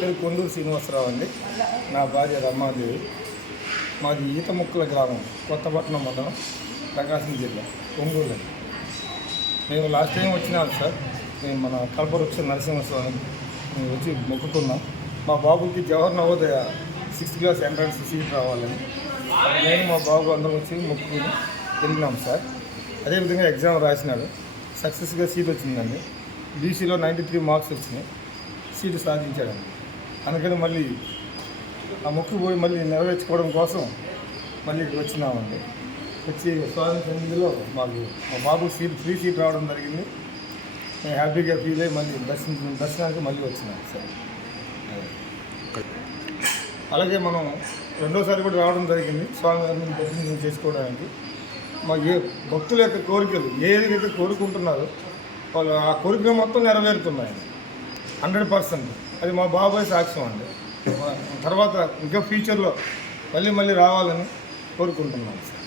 పేరు కొండూరు శ్రీనివాసరావు అండి. నా భార్య రమాదేవి. మాది ఈత ముక్కల గ్రామం కొత్తపట్నం మండలం ప్రకాశం జిల్లా ఒంగోలు. అండి మేము లాస్ట్ టైం వచ్చినాం సార్. మేము మన కల్పవృక్ష నరసింహస్వామి మేము వచ్చి మొక్కుకున్నాం. మా బాబుకి Jawahar Navodaya sixth class entrance seat రావాలని. నేను మా బాబు అందరం వచ్చి మొక్కుకుని వెళ్ళినాం సార్. అదేవిధంగా ఎగ్జామ్ రాసినాడు. సక్సెస్గా సీట్ వచ్చిందండి. బీసీలో నైంటీ త్రీ మార్క్స్ వచ్చినాయి. సీటు సాధించాడండి. అందుకని మళ్ళీ ఆ మొక్కు పోయి మళ్ళీ నెరవేర్చుకోవడం కోసం మళ్ళీ ఇక్కడికి వచ్చినామండి. వచ్చి స్వామి సన్నిధిలో మాకు మా బాబు సీట్ ఫ్రీ సీట్ రావడం జరిగింది. మేము హ్యాపీగా ఫీల్ అయ్యి మళ్ళీ దర్శనం దర్శనానికి మళ్ళీ వచ్చినాం సార్. అలాగే మనం రెండోసారి కూడా రావడం జరిగింది. స్వామివారిని దర్శనం చేసుకోవడానికి. మా ఏ భక్తుల యొక్క కోరికలు ఏదైతే కోరుకుంటున్నారో వాళ్ళు ఆ కోరికలు మొత్తం నెరవేరుతున్నాయి హండ్రెడ్ పర్సెంట్. అది మా బాబాయ్ సాక్ష్యం అండి. తర్వాత ఇంకా ఫ్యూచర్లో మళ్ళీ మళ్ళీ రావాలని కోరుకుంటున్నాను. సార్